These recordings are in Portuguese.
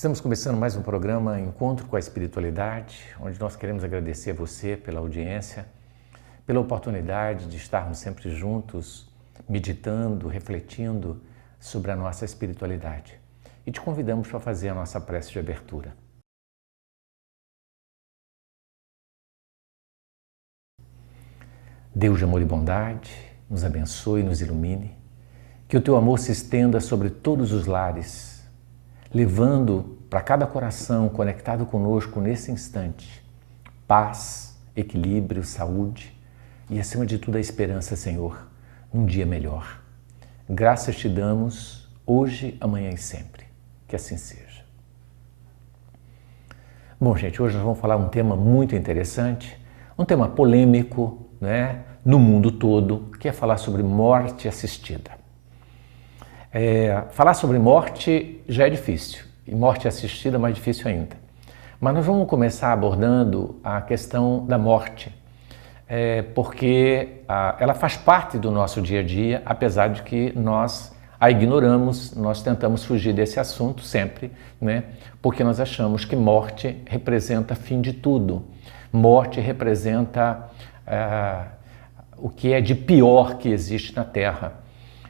Estamos começando mais um programa Encontro com a Espiritualidade, onde nós queremos agradecer a você pela audiência, pela oportunidade de estarmos sempre juntos, meditando, refletindo sobre a nossa espiritualidade. E te convidamos para fazer a nossa prece de abertura. Deus de amor e bondade, nos abençoe e nos ilumine, que o teu amor se estenda sobre todos os lares, levando para cada coração conectado conosco nesse instante paz, equilíbrio, saúde e, acima de tudo, a esperança, Senhor, num dia melhor. Graças te damos hoje, amanhã e sempre. Que assim seja. Bom, gente, hoje nós vamos falar um tema muito interessante, um tema polêmico, né, no mundo todo, que é falar sobre morte assistida. Falar sobre morte já é difícil, e morte assistida é mais difícil ainda. Mas nós vamos começar abordando a questão da morte, porque ela faz parte do nosso dia a dia, apesar de que nós a ignoramos, nós tentamos fugir desse assunto sempre, né? Porque nós achamos que morte representa fim de tudo. Morte representa o que é de pior que existe na Terra.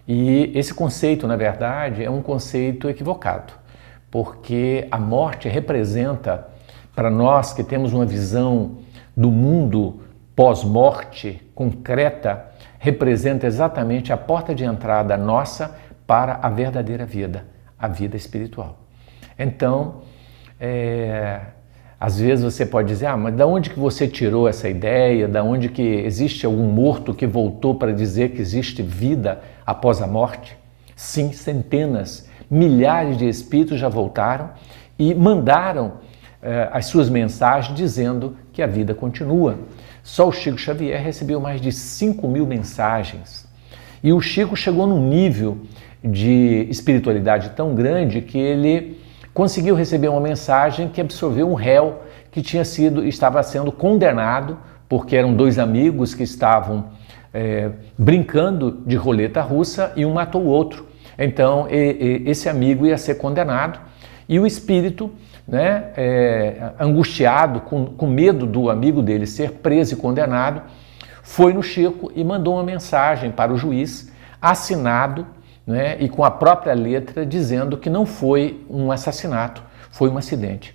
E esse conceito, na verdade, é um conceito equivocado, porque a morte representa, para nós que temos uma visão do mundo pós-morte concreta, representa exatamente a porta de entrada nossa para a verdadeira vida, a vida espiritual. Então, às vezes você pode dizer, mas de onde que você tirou essa ideia? De onde que existe algum morto que voltou para dizer que existe vida após a morte? Sim, centenas, milhares de espíritos já voltaram e mandaram as suas mensagens dizendo que a vida continua. Só o Chico Xavier recebeu mais de 5.000 mensagens. E o Chico chegou num nível de espiritualidade tão grande que ele conseguiu receber uma mensagem que absorveu um réu que estava sendo condenado, porque eram dois amigos que estavam brincando de roleta russa e um matou o outro. Então, esse amigo ia ser condenado e o espírito, né, angustiado, com medo do amigo dele ser preso e condenado, foi no Chico e mandou uma mensagem para o juiz, assinado, né, e com a própria letra dizendo que não foi um assassinato, foi um acidente.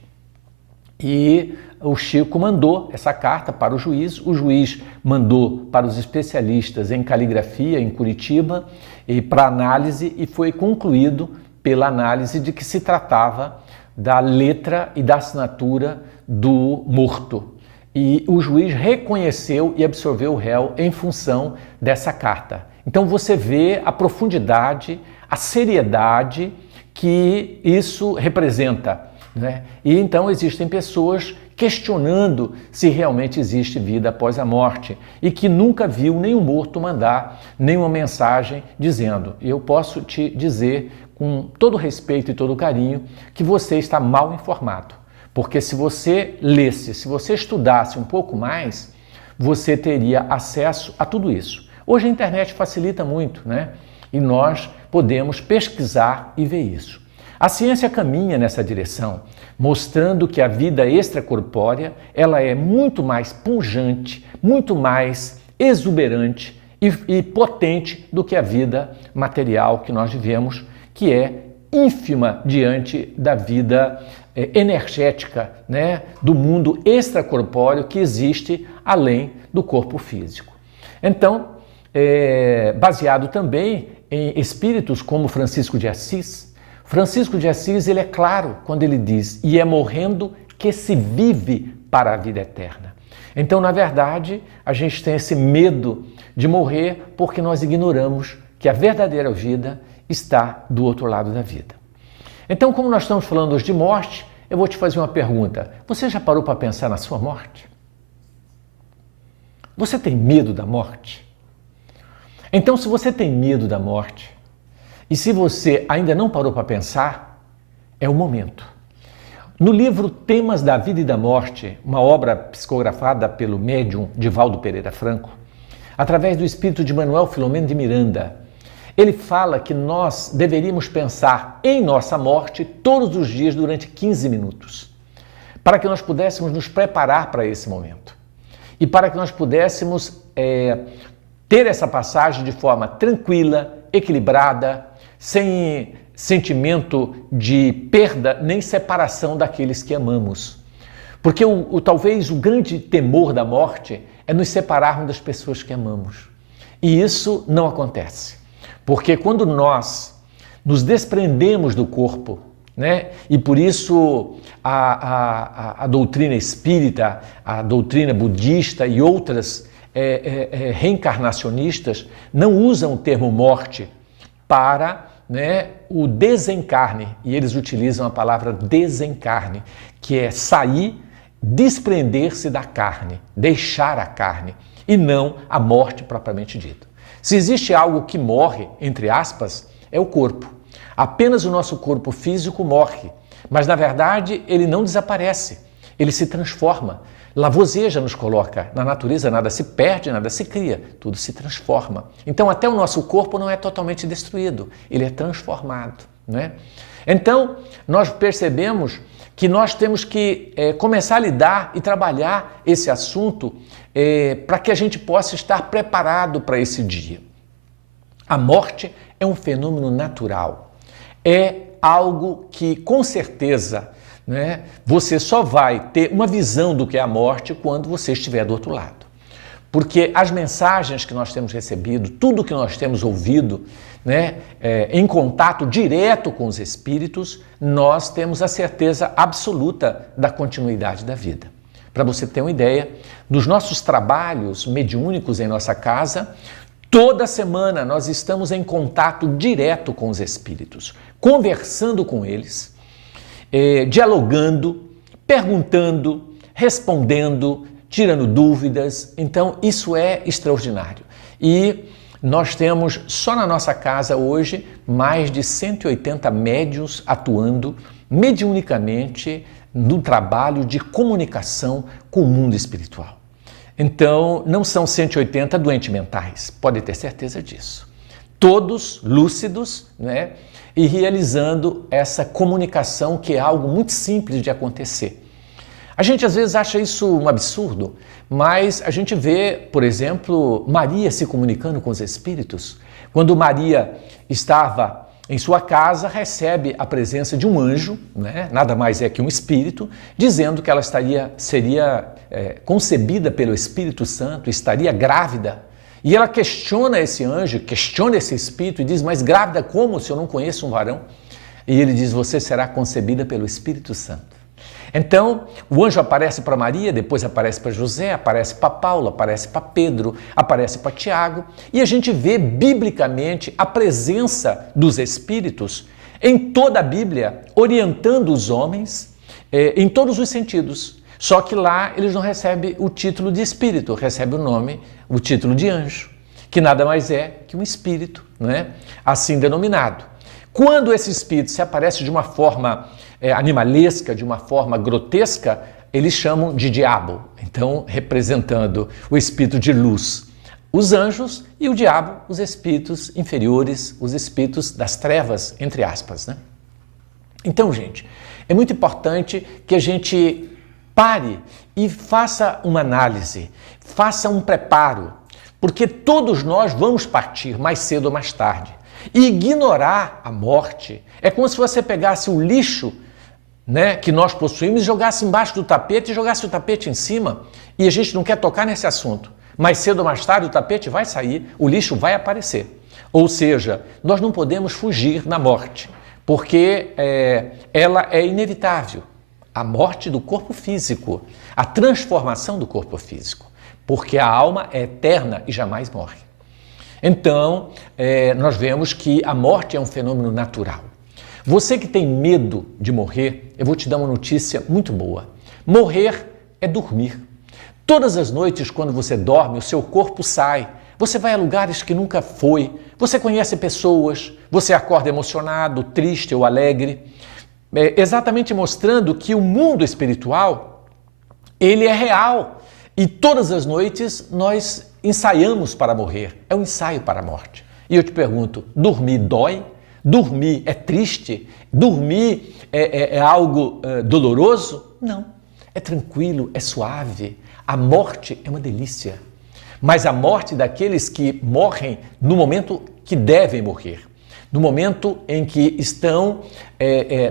E o Chico mandou essa carta para o juiz mandou para os especialistas em caligrafia em Curitiba e para análise, e foi concluído pela análise de que se tratava da letra e da assinatura do morto. E o juiz reconheceu e absorveu o réu em função dessa carta. Então você vê a profundidade, a seriedade que isso representa, né? E então existem pessoas questionando se realmente existe vida após a morte e que nunca viu nenhum morto mandar nenhuma mensagem dizendo. Eu posso te dizer com todo respeito e todo carinho que você está mal informado, porque se você lesse, se você estudasse um pouco mais, você teria acesso a tudo isso. Hoje a internet facilita muito, né? E nós podemos pesquisar e ver isso. A ciência caminha nessa direção, mostrando que a vida extracorpórea ela é muito mais pujante, muito mais exuberante e potente do que a vida material que nós vivemos, que é ínfima diante da vida energética, né, do mundo extracorpóreo que existe além do corpo físico. Então, baseado também em espíritos como Francisco de Assis. Francisco de Assis, ele é claro quando ele diz, e é morrendo que se vive para a vida eterna. Então, na verdade, a gente tem esse medo de morrer porque nós ignoramos que a verdadeira vida está do outro lado da vida. Então, como nós estamos falando hoje de morte, eu vou te fazer uma pergunta. Você já parou para pensar na sua morte? Você tem medo da morte? Então, se você tem medo da morte, e se você ainda não parou para pensar, é o momento. No livro Temas da Vida e da Morte, uma obra psicografada pelo médium Divaldo Pereira Franco, através do espírito de Manuel Filomeno de Miranda, ele fala que nós deveríamos pensar em nossa morte todos os dias durante 15 minutos, para que nós pudéssemos nos preparar para esse momento e para que nós pudéssemos ter essa passagem de forma tranquila, equilibrada, sem sentimento de perda nem separação daqueles que amamos. Porque talvez o grande temor da morte é nos separarmos das pessoas que amamos. E isso não acontece. Porque quando nós nos desprendemos do corpo, né? E por isso a doutrina espírita, a doutrina budista e outras reencarnacionistas não usam o termo morte para, né, o desencarne. E eles utilizam a palavra desencarne, que é sair, desprender-se da carne, deixar a carne, e não a morte propriamente dita. Se existe algo que morre, entre aspas, é o corpo. Apenas o nosso corpo físico morre, mas na verdade ele não desaparece, ele se transforma. Lavoisier já nos coloca, na natureza nada se perde, nada se cria, tudo se transforma. Então até o nosso corpo não é totalmente destruído, ele é transformado, né? Então nós percebemos que nós temos que começar a lidar e trabalhar esse assunto para que a gente possa estar preparado para esse dia. A morte é um fenômeno natural, é algo que com certeza, né, você só vai ter uma visão do que é a morte quando você estiver do outro lado. Porque as mensagens que nós temos recebido, tudo que nós temos ouvido, né, em contato direto com os espíritos, nós temos a certeza absoluta da continuidade da vida. Para você ter uma ideia, dos nossos trabalhos mediúnicos em nossa casa, toda semana nós estamos em contato direto com os espíritos, conversando com eles, dialogando, perguntando, respondendo, tirando dúvidas. Então, isso é extraordinário. E nós temos, só na nossa casa hoje, mais de 180 médiuns atuando mediunicamente no trabalho de comunicação com o mundo espiritual. Então, não são 180 doentes mentais, pode ter certeza disso. Todos lúcidos, né? E realizando essa comunicação que é algo muito simples de acontecer. A gente às vezes acha isso um absurdo, mas a gente vê, por exemplo, Maria se comunicando com os espíritos. Quando Maria estava em sua casa, recebe a presença de um anjo, né? Nada mais é que um espírito, dizendo que ela seria concebida pelo Espírito Santo, estaria grávida. E ela questiona esse anjo, questiona esse espírito e diz, mas grávida como se eu não conheço um varão? E ele diz, você será concebida pelo Espírito Santo. Então, o anjo aparece para Maria, depois aparece para José, aparece para Paulo, aparece para Pedro, aparece para Tiago, e a gente vê biblicamente a presença dos espíritos em toda a Bíblia, orientando os homens em todos os sentidos. Só que lá eles não recebem o título de espírito, recebem o título de anjo, que nada mais é que um espírito, né? Assim denominado. Quando esse espírito se aparece de uma forma animalesca, de uma forma grotesca, eles chamam de diabo. Então, representando o espírito de luz, os anjos, e o diabo, os espíritos inferiores, os espíritos das trevas, entre aspas, né? Então, gente, é muito importante que a gente pare e faça uma análise, faça um preparo, porque todos nós vamos partir mais cedo ou mais tarde. E ignorar a morte é como se você pegasse o lixo, né, que nós possuímos e jogasse embaixo do tapete e jogasse o tapete em cima. E a gente não quer tocar nesse assunto. Mais cedo ou mais tarde o tapete vai sair, o lixo vai aparecer. Ou seja, nós não podemos fugir da morte, porque ela é inevitável. A morte do corpo físico, a transformação do corpo físico, porque a alma é eterna e jamais morre. Então, nós vemos que a morte é um fenômeno natural. Você que tem medo de morrer, eu vou te dar uma notícia muito boa. Morrer é dormir. Todas as noites, quando você dorme, o seu corpo sai. Você vai a lugares que nunca foi. Você conhece pessoas. Você acorda emocionado, triste ou alegre. Exatamente mostrando que o mundo espiritual, ele é real. E todas as noites nós ensaiamos para morrer. É um ensaio para a morte. E eu te pergunto, dormir dói? Dormir é triste? Dormir é algo doloroso? Não, é tranquilo, é suave. A morte é uma delícia, mas a morte daqueles que morrem no momento que devem morrer, no momento em que estão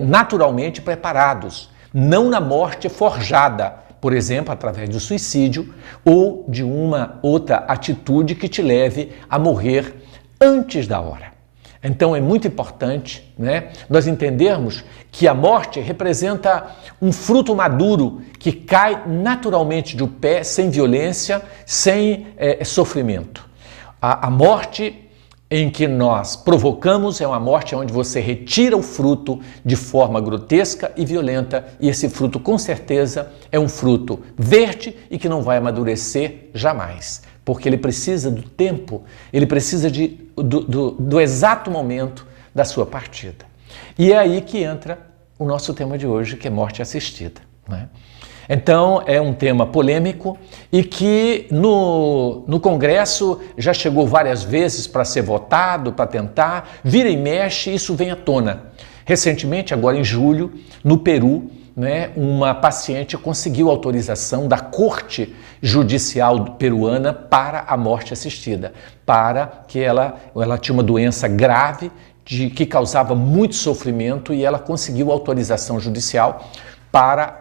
naturalmente preparados, não na morte forjada, por exemplo, através do suicídio ou de uma outra atitude que te leve a morrer antes da hora. Então é muito importante, né, nós entendermos que a morte representa um fruto maduro que cai naturalmente do pé, sem violência, sem sofrimento. A morte em que nós provocamos é uma morte onde você retira o fruto de forma grotesca e violenta, e esse fruto com certeza é um fruto verde e que não vai amadurecer jamais, porque ele precisa do tempo, ele precisa do exato momento da sua partida. E é aí que entra o nosso tema de hoje, que é morte assistida, né? Então, é um tema polêmico e que no Congresso já chegou várias vezes para ser votado, para tentar, vira e mexe, isso vem à tona. Recentemente, agora em julho, no Peru, né, uma paciente conseguiu autorização da Corte Judicial Peruana para a morte assistida, para que ela tinha uma doença grave que causava muito sofrimento e ela conseguiu autorização judicial para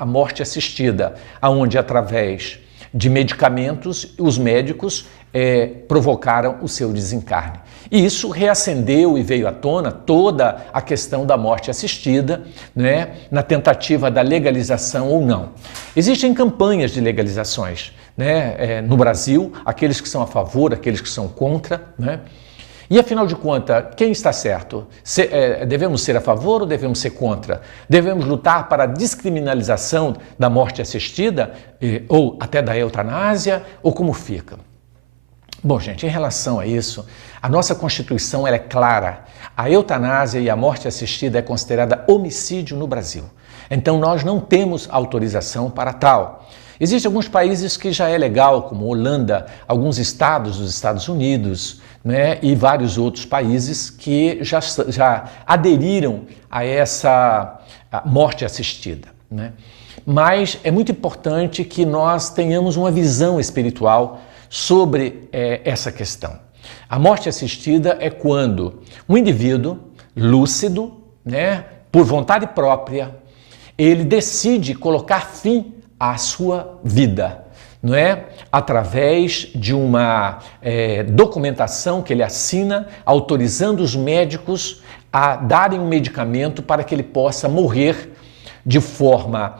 a morte assistida, onde através de medicamentos os médicos provocaram o seu desencarne. E isso reacendeu e veio à tona toda a questão da morte assistida, né, na tentativa da legalização ou não. Existem campanhas de legalizações, né, no Brasil, aqueles que são a favor, aqueles que são contra, né? E, afinal de contas, quem está certo? Devemos ser a favor ou devemos ser contra? Devemos lutar para a descriminalização da morte assistida ou até da eutanásia? Ou como fica? Bom, gente, em relação a isso, a nossa Constituição ela é clara. A eutanásia e a morte assistida é considerada homicídio no Brasil. Então, nós não temos autorização para tal. Existem alguns países que já é legal, como Holanda, alguns estados dos Estados Unidos, né, e vários outros países que já aderiram a essa morte assistida, né? Mas é muito importante que nós tenhamos uma visão espiritual sobre essa questão. A morte assistida é quando um indivíduo lúcido, né, por vontade própria, ele decide colocar fim à sua vida, não é? Através de uma documentação que ele assina, autorizando os médicos a darem um medicamento para que ele possa morrer de forma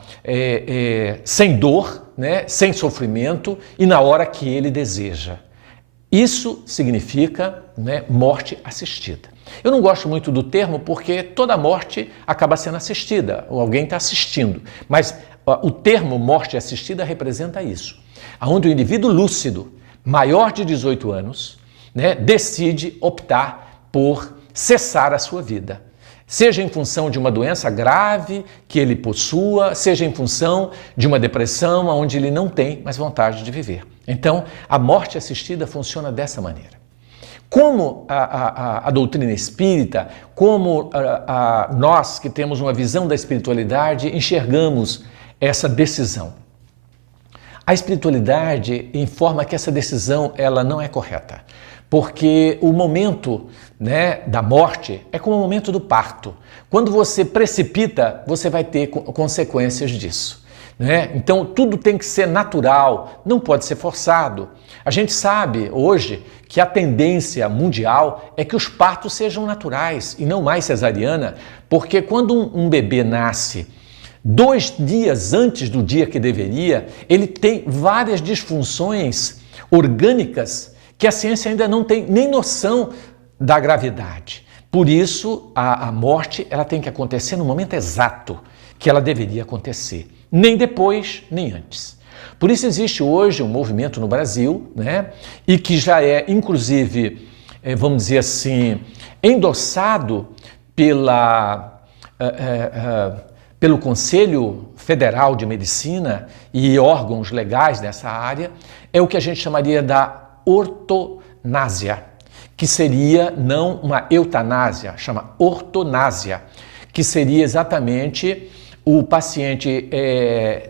sem dor, né? Sem sofrimento e na hora que ele deseja. Isso significa, né, morte assistida. Eu não gosto muito do termo porque toda morte acaba sendo assistida, ou alguém está assistindo, mas o termo morte assistida representa isso, onde o indivíduo lúcido, maior de 18 anos, né, decide optar por cessar a sua vida. Seja em função de uma doença grave que ele possua, seja em função de uma depressão onde ele não tem mais vontade de viver. Então, a morte assistida funciona dessa maneira. Como a doutrina espírita, como nós que temos uma visão da espiritualidade, enxergamos essa decisão? A espiritualidade informa que essa decisão ela não é correta, porque o momento, né, da morte é como o momento do parto. Quando você precipita, você vai ter consequências disso, né? Então tudo tem que ser natural, não pode ser forçado. A gente sabe hoje que a tendência mundial é que os partos sejam naturais e não mais cesariana, porque quando um bebê nasce 2 dias antes do dia que deveria, ele tem várias disfunções orgânicas que a ciência ainda não tem nem noção da gravidade. Por isso, a morte ela tem que acontecer no momento exato que ela deveria acontecer, nem depois, nem antes. Por isso existe hoje um movimento no Brasil, né, e que já é, inclusive, vamos dizer assim, endossado pelo Conselho Federal de Medicina e órgãos legais dessa área, é o que a gente chamaria da ortonásia, que seria não uma eutanásia, chama ortonásia, que seria exatamente o paciente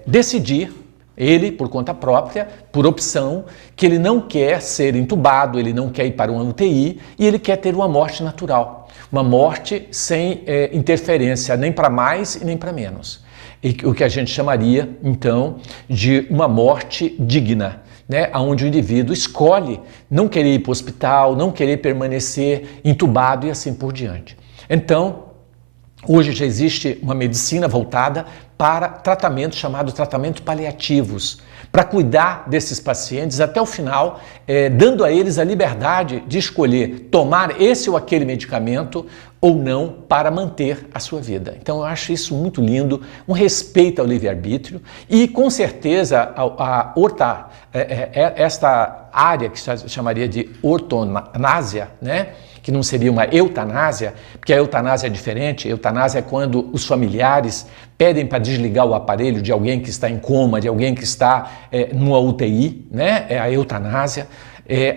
decidir, ele, por conta própria, por opção, que ele não quer ser entubado, ele não quer ir para uma UTI e ele quer ter uma morte natural, uma morte sem interferência nem para mais e nem para menos. E o que a gente chamaria, então, de uma morte digna, né? Onde o indivíduo escolhe não querer ir para o hospital, não querer permanecer entubado e assim por diante. Então, hoje já existe uma medicina voltada para tratamentos chamados tratamentos paliativos, para cuidar desses pacientes até o final, dando a eles a liberdade de escolher tomar esse ou aquele medicamento ou não para manter a sua vida. Então eu acho isso muito lindo, um respeito ao livre-arbítrio e com certeza esta área que se chamaria de ortonásia, né? Que não seria uma eutanásia, porque a eutanásia é diferente. A eutanásia é quando os familiares pedem para desligar o aparelho de alguém que está em coma, de alguém que está numa UTI, né? É a eutanásia,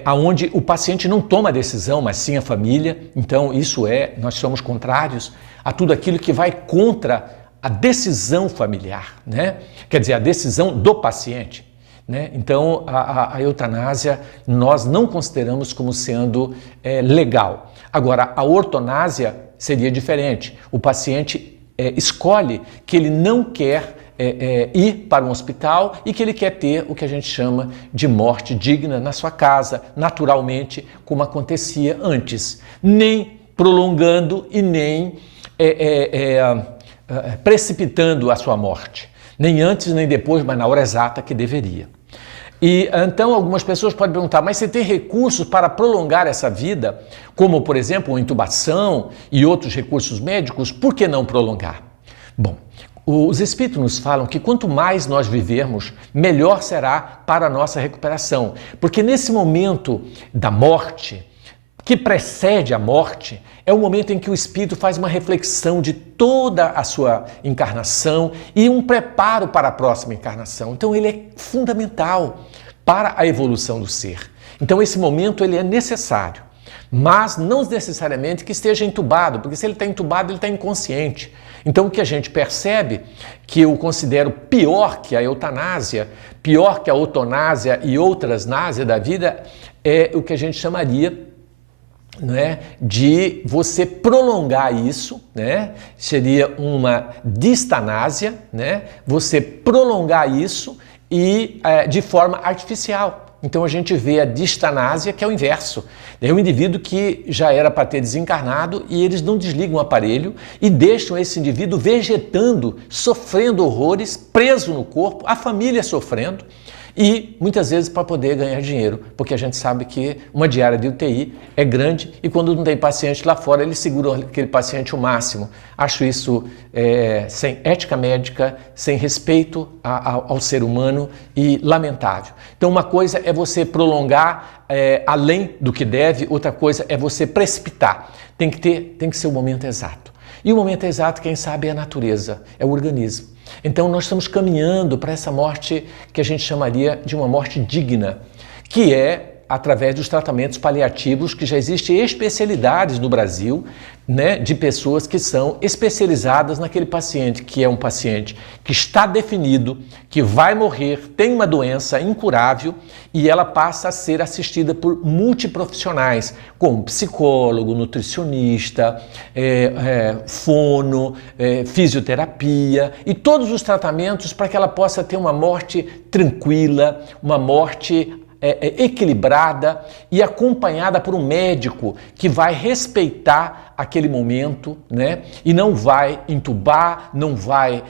onde o paciente não toma a decisão, mas sim a família. Então nós somos contrários a tudo aquilo que vai contra a decisão familiar, né? Quer dizer, a decisão do paciente. Né? Então, a eutanásia nós não consideramos como sendo legal. Agora, a ortonásia seria diferente. O paciente escolhe que ele não quer ir para um hospital e que ele quer ter o que a gente chama de morte digna na sua casa, naturalmente, como acontecia antes. Nem prolongando e nem precipitando a sua morte. Nem antes, nem depois, mas na hora exata que deveria. E então algumas pessoas podem perguntar, mas você tem recursos para prolongar essa vida, como por exemplo uma intubação e outros recursos médicos, por que não prolongar? Bom, os espíritos nos falam que quanto mais nós vivermos, melhor será para a nossa recuperação, porque nesse momento da morte, que precede a morte, é o momento em que o espírito faz uma reflexão de toda a sua encarnação e um preparo para a próxima encarnação. Então ele é fundamental para a evolução do ser. Então esse momento ele é necessário, mas não necessariamente que esteja entubado, porque se ele está entubado ele está inconsciente. Então o que a gente percebe, que eu considero pior que a eutanásia, pior que a ortonásia e outras náuseas da vida, é o que a gente chamaria, né, de você prolongar isso, né, seria uma distanásia, né, você prolongar isso e de forma artificial. Então a gente vê a distanásia, que é o inverso. É um indivíduo que já era para ter desencarnado e eles não desligam o aparelho e deixam esse indivíduo vegetando, sofrendo horrores, preso no corpo, a família sofrendo. E muitas vezes para poder ganhar dinheiro, porque a gente sabe que uma diária de UTI é grande e quando não tem paciente lá fora, eles seguram aquele paciente o máximo. Acho isso sem ética médica, sem respeito ao ser humano e lamentável. Então uma coisa é você prolongar além do que deve, outra coisa é você precipitar. Tem que ser o momento exato. E o momento exato, quem sabe, é a natureza, é o organismo. Então nós estamos caminhando para essa morte que a gente chamaria de uma morte digna, que é através dos tratamentos paliativos, que já existem especialidades no Brasil, né, de pessoas que são especializadas naquele paciente, que é um paciente que está definido, que vai morrer, tem uma doença incurável e ela passa a ser assistida por multiprofissionais, como psicólogo, nutricionista, fono, fisioterapia e todos os tratamentos para que ela possa ter uma morte tranquila, uma morte equilibrada e acompanhada por um médico que vai respeitar aquele momento, né? E não vai entubar, não vai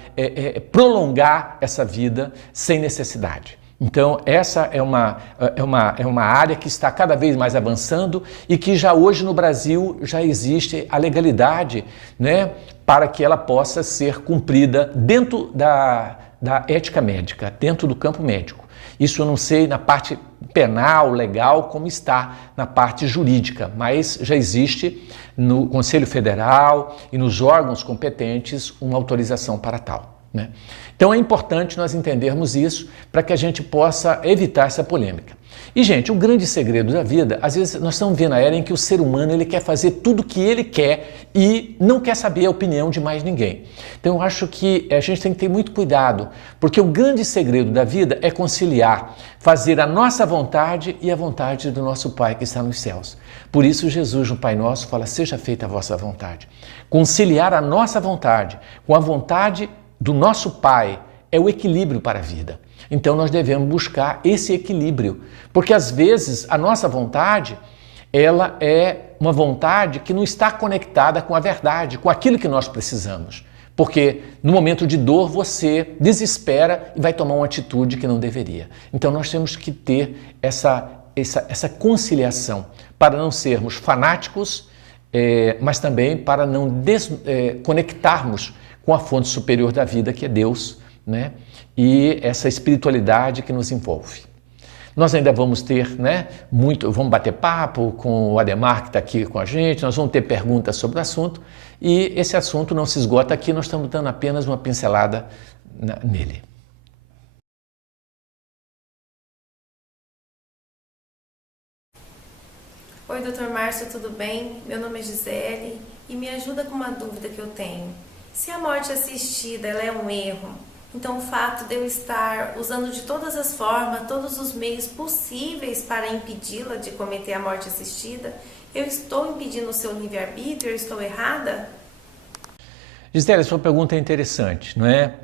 prolongar essa vida sem necessidade. Então essa é uma área que está cada vez mais avançando e que já hoje no Brasil já existe a legalidade, né? Para que ela possa ser cumprida dentro da ética médica, dentro do campo médico. Isso eu não sei na parte penal, legal, como está na parte jurídica, mas já existe no Conselho Federal e nos órgãos competentes uma autorização para tal. né? Então é importante nós entendermos isso para que a gente possa evitar essa polêmica. E, gente, o grande segredo da vida, às vezes nós estamos vendo a era em que o ser humano ele quer fazer tudo o que ele quer e não quer saber a opinião de mais ninguém. Então eu acho que a gente tem que ter muito cuidado, porque o grande segredo da vida é conciliar, fazer a nossa vontade e a vontade do nosso Pai que está nos céus. Por isso Jesus, no Pai Nosso, fala, seja feita a vossa vontade. Conciliar a nossa vontade com a vontade do nosso Pai é o equilíbrio para a vida. Então nós devemos buscar esse equilíbrio, porque às vezes a nossa vontade, ela é uma vontade que não está conectada com a verdade, com aquilo que nós precisamos. Porque no momento de dor você desespera e vai tomar uma atitude que não deveria. Então nós temos que ter essa conciliação para não sermos fanáticos, mas também para não desconectarmos com a fonte superior da vida, que é Deus, né? E essa espiritualidade que nos envolve. Nós ainda vamos ter, né, vamos bater papo com o Ademar que está aqui com a gente, nós vamos ter perguntas sobre o assunto e esse assunto não se esgota aqui, nós estamos dando apenas uma pincelada nele. Oi, Dr. Márcio, tudo bem? Meu nome é Gisele e me ajuda com uma dúvida que eu tenho. Se a morte assistida ela é um erro, então o fato de eu estar usando de todas as formas, todos os meios possíveis para impedi-la de cometer a morte assistida, eu estou impedindo o seu livre-arbítrio, eu estou errada? Gisele, a sua pergunta é interessante, não é?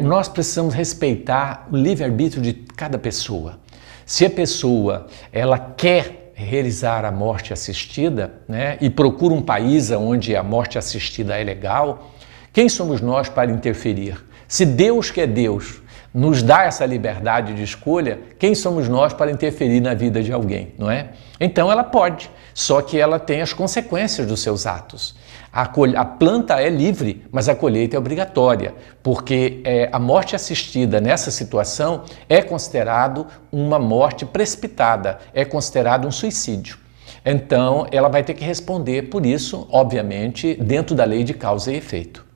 Nós precisamos respeitar o livre-arbítrio de cada pessoa. Se a pessoa ela quer realizar a morte assistida, né, e procura um país onde a morte assistida é legal, quem somos nós para interferir? Se Deus, que é Deus, nos dá essa liberdade de escolha, quem somos nós para interferir na vida de alguém, não é? Então ela pode, só que ela tem as consequências dos seus atos. A planta é livre, mas a colheita é obrigatória, porque a morte assistida nessa situação é considerado uma morte precipitada, é considerado um suicídio. Então ela vai ter que responder por isso, obviamente, dentro da lei de causa e efeito.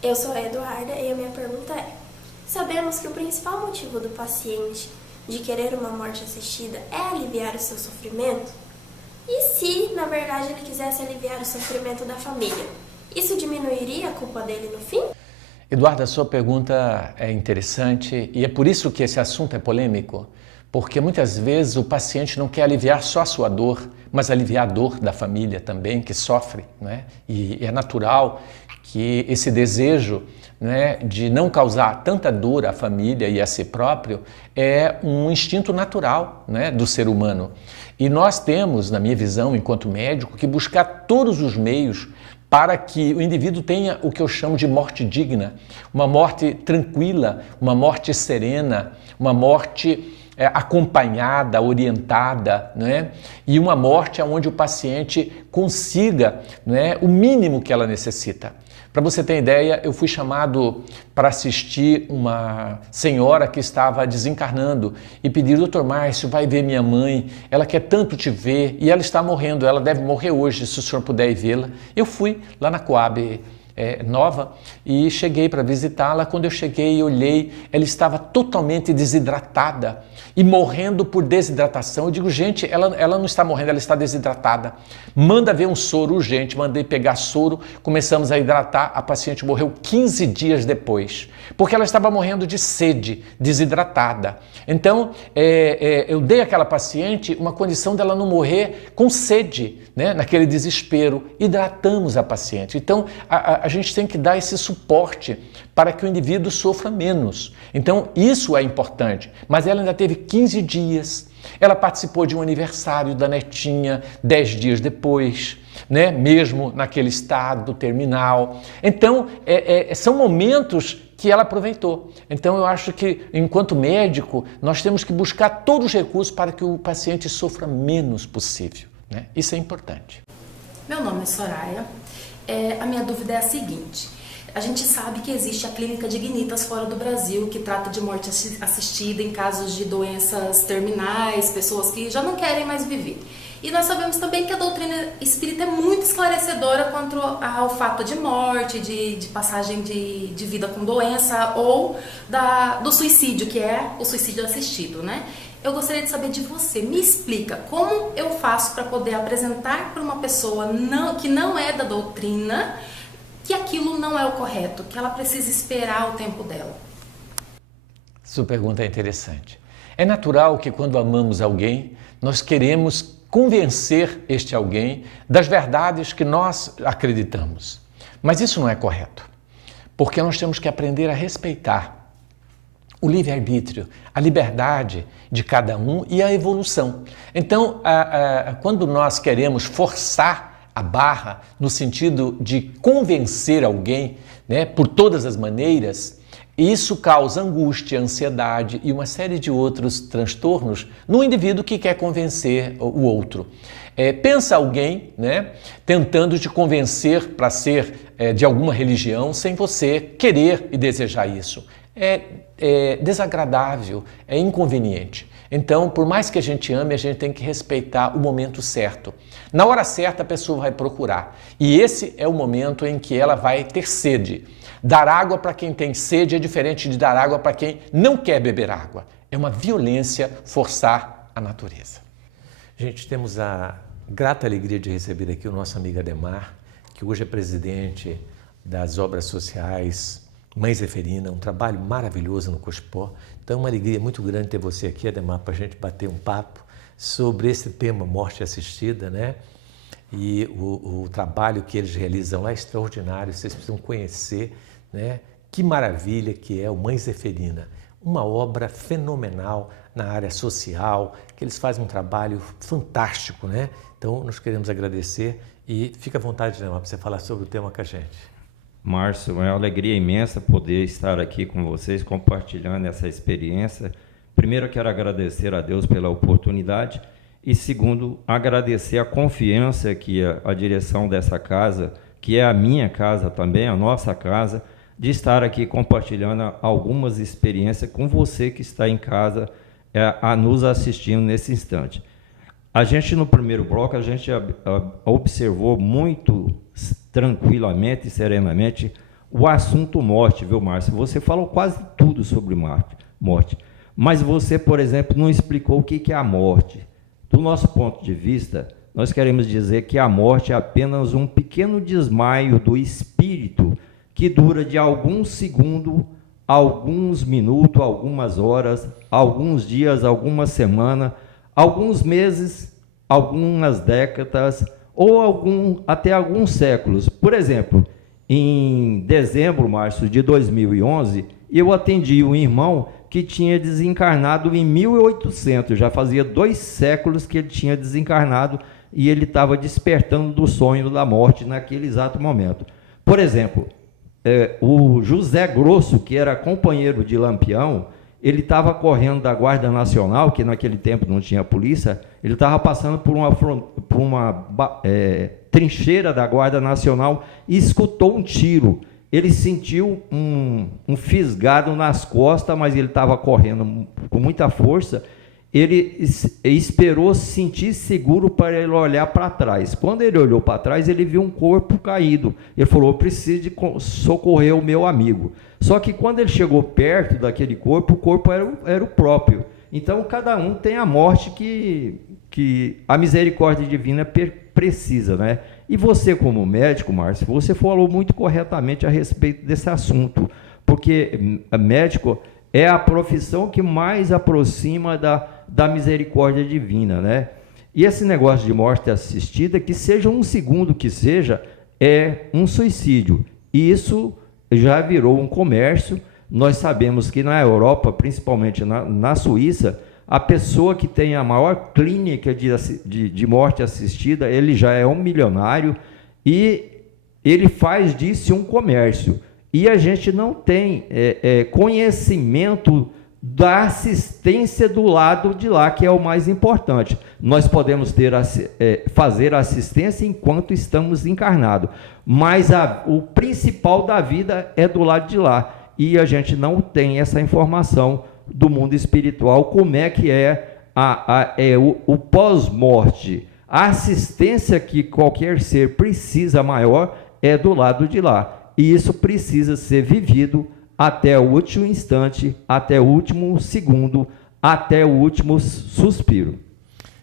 Eu sou a Eduarda e a minha pergunta é: sabemos que o principal motivo do paciente de querer uma morte assistida é aliviar o seu sofrimento? E se, na verdade, ele quisesse aliviar o sofrimento da família, isso diminuiria a culpa dele no fim? Eduarda, a sua pergunta é interessante e é por isso que esse assunto é polêmico, porque muitas vezes o paciente não quer aliviar só a sua dor, mas aliviar a dor da família também, que sofre, né? E é natural que esse desejo, né, de não causar tanta dor à família e a si próprio é um instinto natural, né, do ser humano. E nós temos, na minha visão, enquanto médico, que buscar todos os meios para que o indivíduo tenha o que eu chamo de morte digna, uma morte tranquila, uma morte serena, uma morte acompanhada, orientada, né? E uma morte onde o paciente consiga, né, o mínimo que ela necessita. Para você ter ideia, eu fui chamado para assistir uma senhora que estava desencarnando e pediu: Dr. Márcio, vai ver minha mãe, ela quer tanto te ver e ela está morrendo, ela deve morrer hoje, se o senhor puder ir vê-la. Eu fui lá na Coab Nova e cheguei para visitá-la. Quando eu cheguei e olhei, ela estava totalmente desidratada e morrendo por desidratação. Eu digo: gente, ela não está morrendo, ela está desidratada. Manda ver um soro urgente. Mandei pegar soro, começamos a hidratar. A paciente morreu 15 dias depois, porque ela estava morrendo de sede, desidratada. Então, eu dei àquela paciente uma condição dela não morrer com sede, né? Naquele desespero. Hidratamos a paciente. Então, a gente tem que dar esse suporte para que o indivíduo sofra menos. Então, isso é importante. Mas ela ainda teve 15 dias. Ela participou de um aniversário da netinha 10 dias depois, né? Mesmo naquele estado terminal. Então, são momentos que ela aproveitou. Então, eu acho que, enquanto médico, nós temos que buscar todos os recursos para que o paciente sofra menos possível, né? Isso é importante. Meu nome é Soraya. A minha dúvida é a seguinte: a gente sabe que existe a Clínica Dignitas fora do Brasil, que trata de morte assistida em casos de doenças terminais, pessoas que já não querem mais viver. E nós sabemos também que a doutrina espírita é muito esclarecedora quanto ao fato de morte, de passagem de vida com doença ou do suicídio, que é o suicídio assistido, né? Eu gostaria de saber de você, me explica como eu faço para poder apresentar para uma pessoa que não é da doutrina que aquilo não é o correto, que ela precisa esperar o tempo dela. Sua pergunta é interessante. É natural que quando amamos alguém, nós queremos convencer este alguém das verdades que nós acreditamos. Mas isso não é correto, porque nós temos que aprender a respeitar o livre-arbítrio, a liberdade de cada um e a evolução. Então, quando nós queremos forçar a barra no sentido de convencer alguém, né, por todas as maneiras, isso causa angústia, ansiedade e uma série de outros transtornos no indivíduo que quer convencer o outro. Pensa alguém, né, tentando te convencer para ser de alguma religião sem você querer e desejar isso. É desagradável, é inconveniente. Então, por mais que a gente ame, a gente tem que respeitar o momento certo. Na hora certa, a pessoa vai procurar. E esse é o momento em que ela vai ter sede. Dar água para quem tem sede é diferente de dar água para quem não quer beber água. É uma violência forçar a natureza. Gente, temos a grata alegria de receber aqui o nosso amigo Ademar, que hoje é presidente das obras sociais Mãe Zeferina, um trabalho maravilhoso no Cospó. Então é uma alegria muito grande ter você aqui, Ademar, para a gente bater um papo sobre esse tema morte assistida, né? E o trabalho que eles realizam lá é extraordinário, vocês precisam conhecer, né? Que maravilha que é o Mãe Zeferina, uma obra fenomenal na área social, que eles fazem um trabalho fantástico, né? Então nós queremos agradecer e fica à vontade, Ademar, para você falar sobre o tema com a gente. Márcio, é uma alegria imensa poder estar aqui com vocês, compartilhando essa experiência. Primeiro, eu quero agradecer a Deus pela oportunidade e, segundo, agradecer a confiança que a direção dessa casa, que é a minha casa também, a nossa casa, de estar aqui compartilhando algumas experiências com você que está em casa a nos assistindo nesse instante. A gente, no primeiro bloco, a gente observou muito tranquilamente e serenamente o assunto morte, viu, Márcio? Você falou quase tudo sobre morte, mas você, por exemplo, não explicou o que é a morte. Do nosso ponto de vista, nós queremos dizer que a morte é apenas um pequeno desmaio do espírito que dura de alguns segundos, alguns minutos, algumas horas, alguns dias, algumas semanas, alguns meses, algumas décadas ou até alguns séculos. Por exemplo, em dezembro, Márcio, de 2011, eu atendi um irmão que tinha desencarnado em 1800, já fazia 2 séculos que ele tinha desencarnado e ele estava despertando do sonho da morte naquele exato momento. Por exemplo, o José Grosso, que era companheiro de Lampião, ele estava correndo da Guarda Nacional, que naquele tempo não tinha polícia, ele estava passando por uma trincheira da Guarda Nacional e escutou um tiro. Ele sentiu um fisgado nas costas, mas ele estava correndo com muita força. Ele esperou se sentir seguro para ele olhar para trás. Quando ele olhou para trás, ele viu um corpo caído. Ele falou: eu preciso de socorrer o meu amigo. Só que quando ele chegou perto daquele corpo, o corpo era o próprio. Então, cada um tem a morte que a misericórdia divina precisa, né? E você, como médico, Márcio, você falou muito corretamente a respeito desse assunto, porque médico é a profissão que mais aproxima da misericórdia divina, né? E esse negócio de morte assistida, que seja um segundo que seja, é um suicídio. E isso já virou um comércio. Nós sabemos que na Europa, principalmente na Suíça, a pessoa que tem a maior clínica de morte assistida, ele já é um milionário e ele faz disso um comércio. E a gente não tem conhecimento da assistência do lado de lá, que é o mais importante. Nós podemos fazer assistência enquanto estamos encarnados, mas o principal da vida é do lado de lá. E a gente não tem essa informação do mundo espiritual, como é que é o pós-morte, A assistência que qualquer ser precisa maior é do lado de lá. E isso precisa ser vivido até o último instante, até o último segundo, até o último suspiro.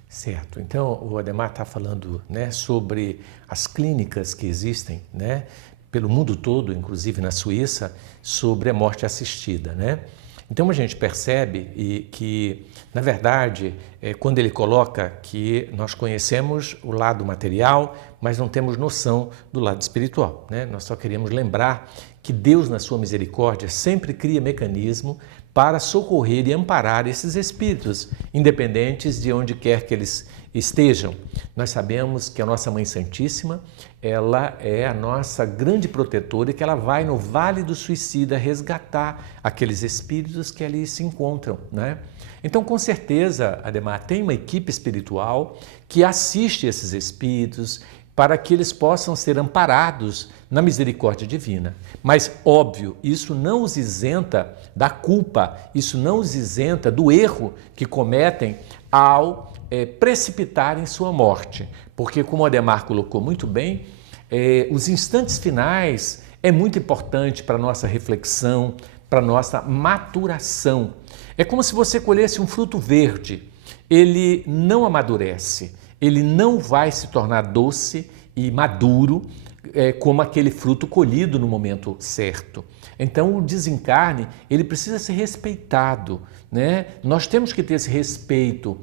Certo. Então, o Ademar está falando, né, sobre as clínicas que existem, né, pelo mundo todo, inclusive na Suíça, sobre a morte assistida, né? Então a gente percebe que, na verdade, quando ele coloca que nós conhecemos o lado material, mas não temos noção do lado espiritual, né? Nós só queríamos lembrar que Deus, na sua misericórdia, sempre cria mecanismo para socorrer e amparar esses espíritos, independentes de onde quer que eles estejam. Nós sabemos que a nossa Mãe Santíssima, ela é a nossa grande protetora e que ela vai no Vale do Suicida resgatar aqueles espíritos que ali se encontram, né? Então, com certeza, Ademar, tem uma equipe espiritual que assiste esses espíritos para que eles possam ser amparados na misericórdia divina. Mas, óbvio, isso não os isenta da culpa, isso não os isenta do erro que cometem ao precipitarem sua morte. Porque, como o Ademar colocou muito bem, os instantes finais é muito importante para a nossa reflexão, para a nossa maturação. É como se você colhesse um fruto verde, ele não amadurece, ele não vai se tornar doce e maduro como aquele fruto colhido no momento certo. Então, o desencarne, ele precisa ser respeitado, né? Nós temos que ter esse respeito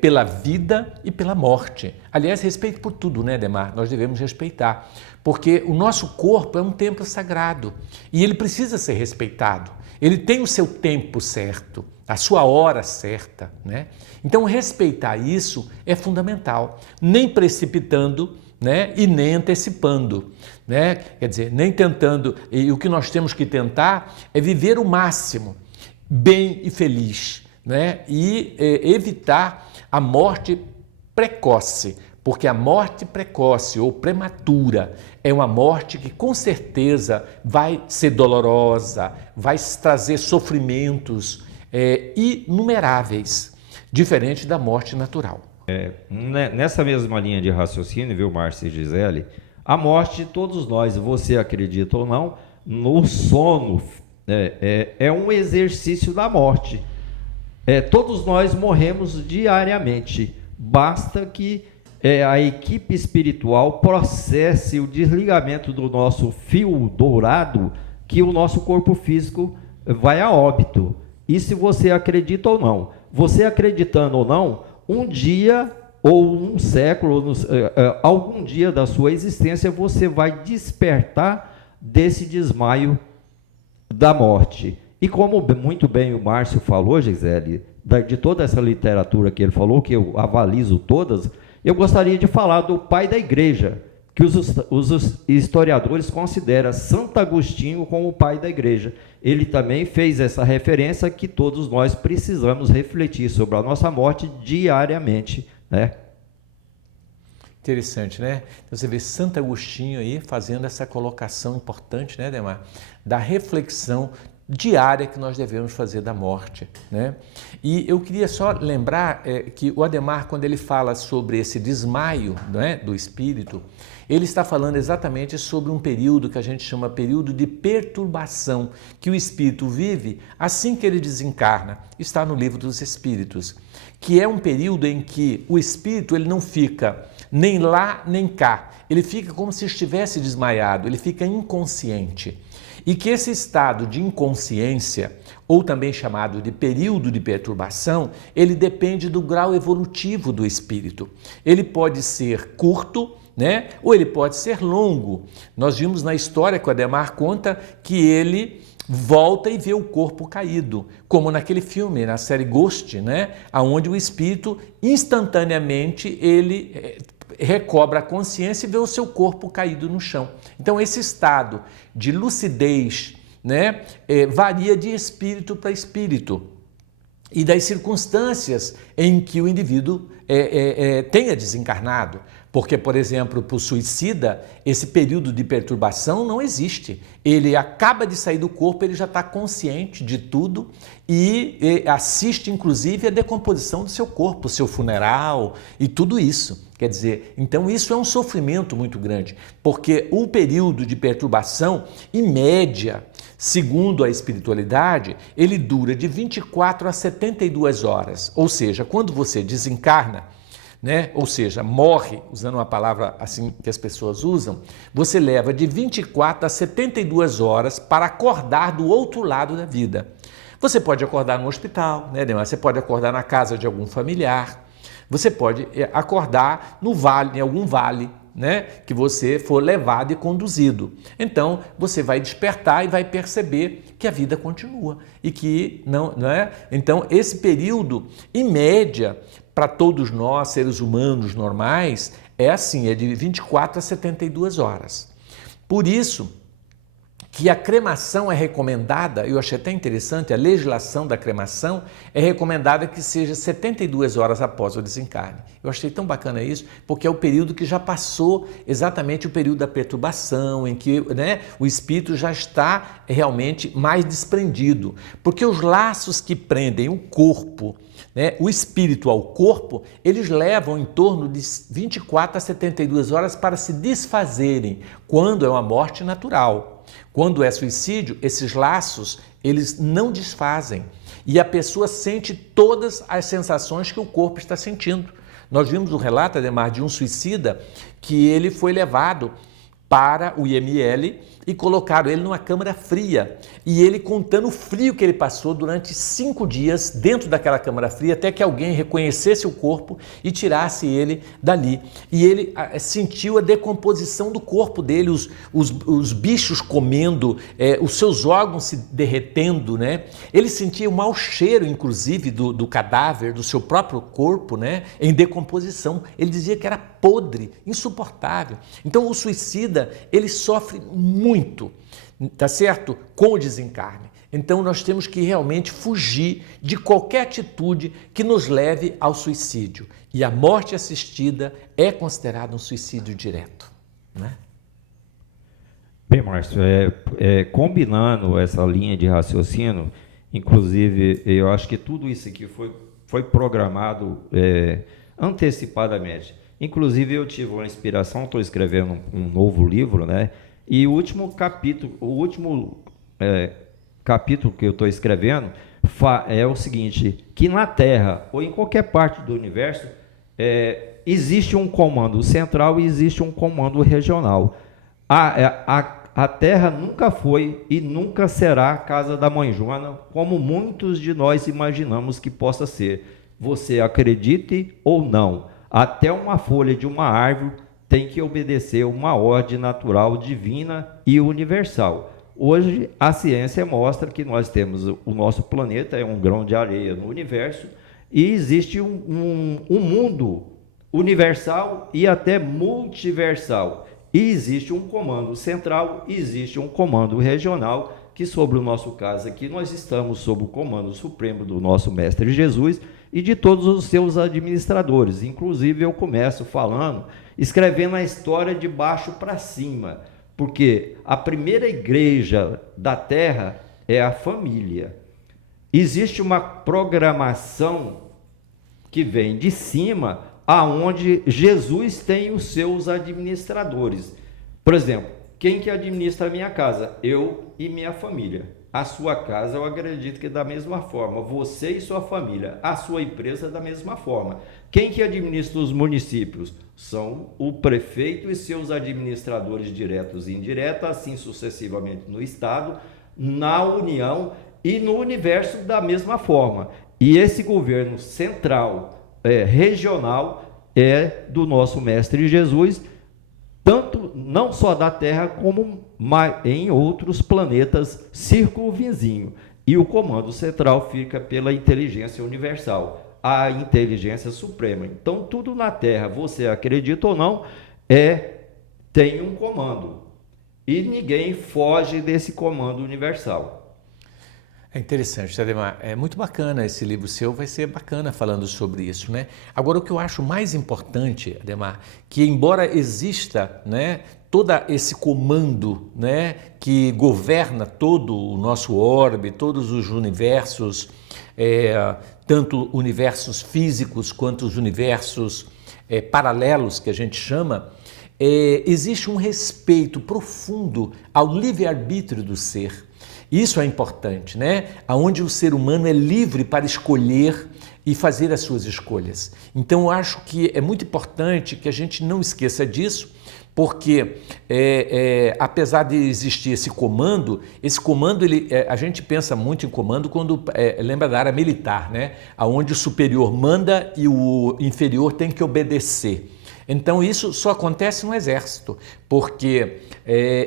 pela vida e pela morte. Aliás, respeito por tudo, né, Ademar? Nós devemos respeitar, porque o nosso corpo é um templo sagrado e ele precisa ser respeitado. Ele tem o seu tempo certo, a sua hora certa, né? Então, respeitar isso é fundamental, nem precipitando, né, e nem antecipando, né? Quer dizer, nem tentando, e o que nós temos que tentar é viver o máximo, bem e feliz, né? E evitar a morte precoce, porque a morte precoce ou prematura é uma morte que com certeza vai ser dolorosa, vai trazer sofrimentos inumeráveis, diferente da morte natural. Nessa mesma linha de raciocínio, viu, Márcio e Gisele, a morte, todos nós, você acredita ou não, no sono é um exercício da morte. Todos nós morremos diariamente, basta que a equipe espiritual processe o desligamento do nosso fio dourado, que o nosso corpo físico vai a óbito. E se você acredita ou não, você acreditando ou não, um dia ou um século, algum dia da sua existência, você vai despertar desse desmaio da morte. E como muito bem o Márcio falou, Gisele, de toda essa literatura que ele falou, que eu avalizo todas, eu gostaria de falar do pai da igreja, que os historiadores consideram Santo Agostinho como o pai da igreja. Ele também fez essa referência que todos nós precisamos refletir sobre a nossa morte diariamente, né? Interessante, né? Então você vê Santo Agostinho aí fazendo essa colocação importante, né, Ademar? Da reflexão diária que nós devemos fazer da morte, né? E eu queria só lembrar que o Ademar, quando ele fala sobre esse desmaio, né, do espírito, ele está falando exatamente sobre um período que a gente chama período de perturbação, que o espírito vive assim que ele desencarna. Está no Livro dos Espíritos, que é um período em que o espírito ele não fica nem lá nem cá, ele fica como se estivesse desmaiado, ele fica inconsciente. E que esse estado de inconsciência, ou também chamado de período de perturbação, ele depende do grau evolutivo do espírito. Ele pode ser curto, né? Ou ele pode ser longo. Nós vimos na história que o Ademar conta que ele volta e vê o corpo caído, como naquele filme, na série Ghost, né? Onde o espírito instantaneamente ele recobra a consciência e vê o seu corpo caído no chão. Então esse estado de lucidez, né, varia de espírito para espírito e das circunstâncias em que o indivíduo tenha desencarnado. Porque, por exemplo, para o suicida, esse período de perturbação não existe. Ele acaba de sair do corpo, ele já está consciente de tudo e assiste, inclusive, a decomposição do seu corpo, o seu funeral e tudo isso. Quer dizer, então isso é um sofrimento muito grande, porque o período de perturbação, em média, segundo a espiritualidade, ele dura de 24 a 72 horas. Ou seja, quando você desencarna, né? Ou seja, morre, usando uma palavra assim que as pessoas usam, você leva de 24 a 72 horas para acordar do outro lado da vida. Você pode acordar no hospital, né, Demar? Você pode acordar na casa de algum familiar, você pode acordar no vale, em algum vale, né, que você for levado e conduzido. Então, você vai despertar e vai perceber que a vida continua e que não é? Então, esse período, em média, para todos nós, seres humanos normais, é assim, é de 24 a 72 horas. Por isso que a cremação é recomendada, eu achei até interessante, a legislação da cremação é recomendada que seja 72 horas após o desencarne. Eu achei tão bacana isso, porque é o período que já passou exatamente o período da perturbação, em que, né, o espírito já está realmente mais desprendido. Porque os laços que prendem o corpo, né, o espírito ao corpo, eles levam em torno de 24 a 72 horas para se desfazerem, quando é uma morte natural. Quando é suicídio, esses laços, eles não desfazem e a pessoa sente todas as sensações que o corpo está sentindo. Nós vimos um relato, Ademar, de um suicida que ele foi levado para o IML e colocaram ele numa câmara fria. E ele contando o frio que ele passou durante 5 dias dentro daquela câmara fria, até que alguém reconhecesse o corpo e tirasse ele dali. E ele sentiu a decomposição do corpo dele, os bichos comendo, os seus órgãos se derretendo, né? Ele sentia o mau cheiro, inclusive, do cadáver, do seu próprio corpo, né? Em decomposição. Ele dizia que era podre, insuportável. Então, o suicida, ele sofre muito, tá certo? Com o desencarne. Então, nós temos que realmente fugir de qualquer atitude que nos leve ao suicídio. E a morte assistida é considerada um suicídio direto, né? Bem, Márcio, combinando essa linha de raciocínio, inclusive, eu acho que tudo isso aqui foi programado antecipadamente. Inclusive, eu tive uma inspiração, estou escrevendo um novo livro, né? E o último capítulo que eu estou escrevendo é o seguinte, que na Terra ou em qualquer parte do universo existe um comando central e existe um comando regional. A Terra nunca foi e nunca será a casa da Mãe Joana, como muitos de nós imaginamos que possa ser. Você acredite ou não, até uma folha de uma árvore tem que obedecer uma ordem natural, divina e universal. Hoje, a ciência mostra que nós temos o nosso planeta, é um grão de areia no universo, e existe um mundo universal e até multiversal. E existe um comando central, existe um comando regional, que sobre o nosso caso aqui, nós estamos sob o comando supremo do nosso Mestre Jesus e de todos os seus administradores. Inclusive, eu começo escrevendo a história de baixo para cima, porque a primeira igreja da Terra é a família. Existe uma programação que vem de cima, aonde Jesus tem os seus administradores. Por exemplo, quem que administra a minha casa? Eu e minha família. A sua casa, eu acredito que da mesma forma. Você e sua família. A sua empresa, da mesma forma. Quem que administra os municípios? São o prefeito e seus administradores diretos e indiretos, assim sucessivamente no Estado, na União e no universo da mesma forma. E esse governo central, regional, é do nosso Mestre Jesus, tanto não só da Terra, como em outros planetas circunvizinhos. E o comando central fica pela inteligência universal, a inteligência suprema. Então, tudo na Terra, você acredita ou não, tem um comando. E ninguém foge desse comando universal. É interessante, Ademar. É muito bacana esse livro seu, vai ser bacana falando sobre isso, né? Agora, o que eu acho mais importante, Ademar, que embora exista, né, todo esse comando, né, que governa todo o nosso orbe, todos os universos, tanto universos físicos quanto os universos paralelos que a gente chama, existe um respeito profundo ao livre-arbítrio do ser. Isso é importante, né? Onde o ser humano é livre para escolher e fazer as suas escolhas. Então, eu acho que é muito importante que a gente não esqueça disso, porque apesar de existir esse comando, a gente pensa muito em comando quando lembra da área militar, né? Onde o superior manda e o inferior tem que obedecer. Então isso só acontece no exército, porque